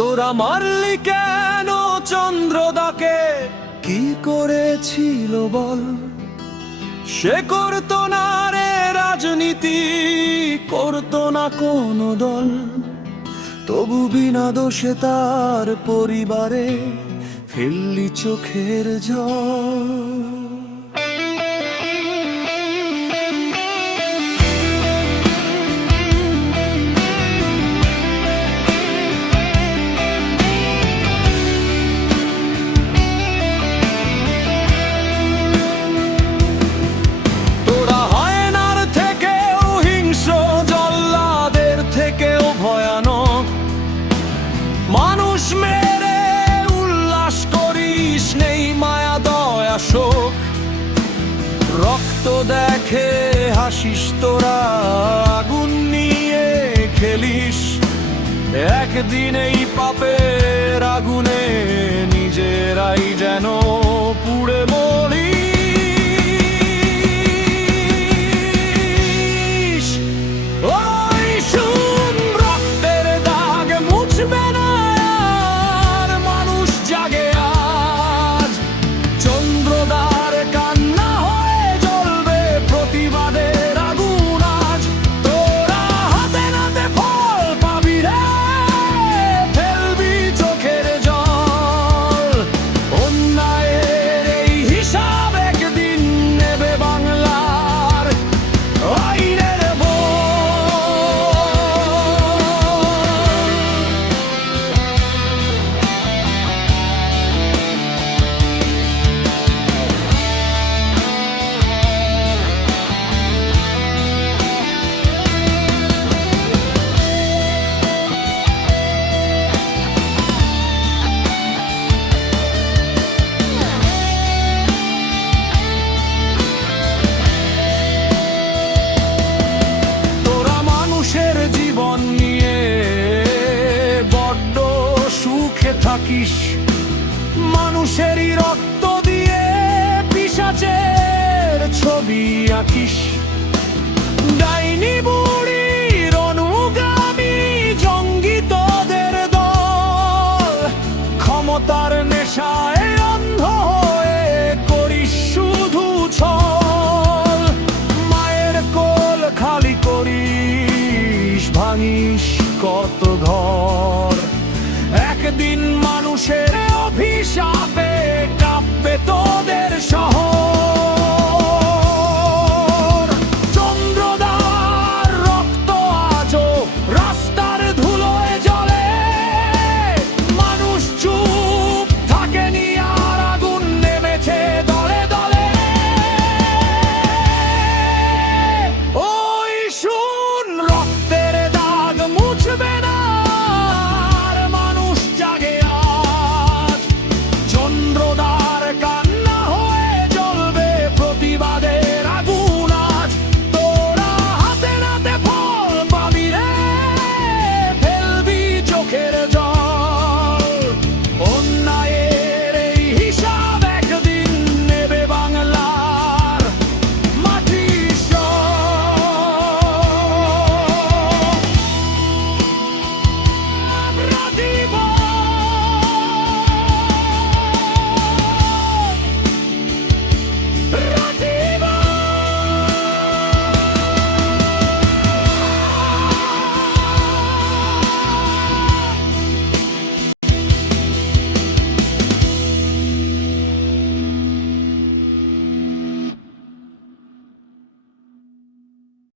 তোরা মারলি কেন চন্দ্রদাকে? কি করেছিল বল? সে করতো না রে রাজনীতি, করতো না কোনো দল। তবু বিনা দোষে তার পরিবারে ফেললি চোখের জল। মানুষ মেরে উল্লাস করিস, নেই মায়া দয়া শোক। রক্ত দেখে হাসিস তোরা, আগুন নিয়ে খেলিস। একদিন এই পাপের আগুনে নিজেরাই যেন পুড়ে মরিস। ওই শুন, রক্তের দাগ মুছবে না, জাগে আজ। চন্দ্রদার কান্না হয়ে জ্বলবে প্রতিবাদের আগুন আজ। তোরা হাতে নাতে ফল পাবি রে, ফেলবি চোখের জল। অন্যায়ের এই হিসাব একদিন নেবে বাংলার আইনের বল। জীবন নিয়ে বড্ড সুখে থাকিস, মানুষেরই রক্ত দিয়ে পিশাচের ছবি আঁকিস। ডাইনি